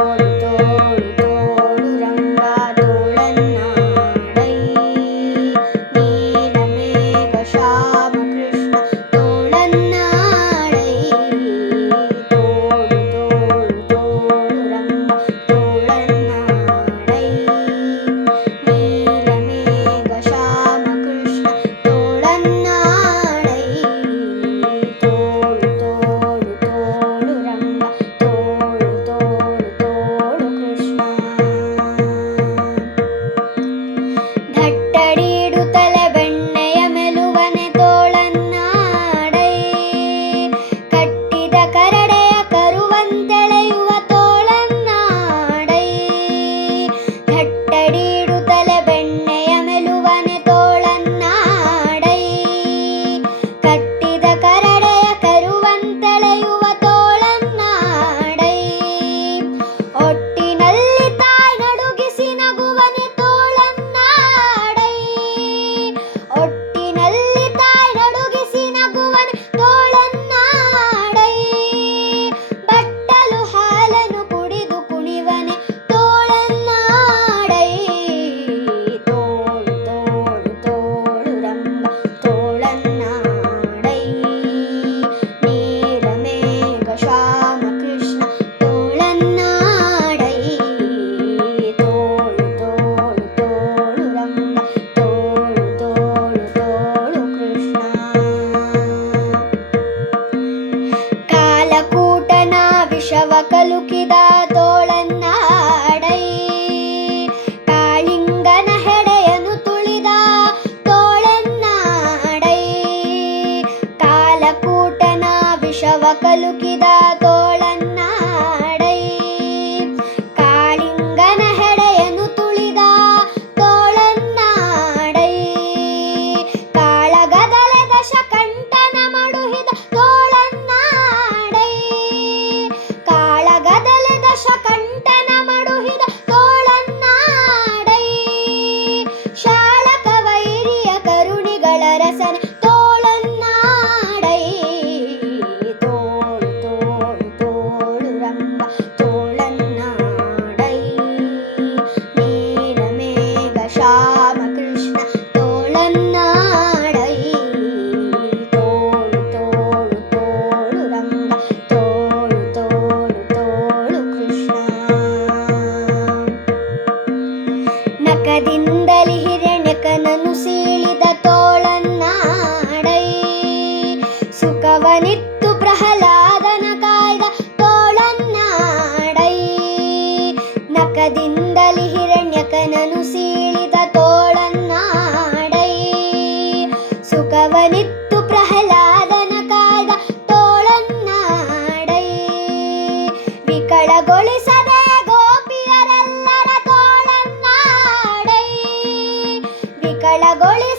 Oh, que dá ಕನಕದಿಂದಲಿ ಹಿರಣ್ಯಕನನು ಸೀಳಿದ ತೋಳನ್ನಾಡೈ ಸುಖವನಿತ್ತು ಪ್ರಹ್ಲಾದನ ಕಾದ ತೋಳನ್ನಾಡೈ ವಿಕಳಗೊಳಿಸದೆ ಗೋಪಿಯರೆಲ್ಲರ ತೋಳನ್ನಾಡೈ ವಿಕಳಗೊಳಿಸ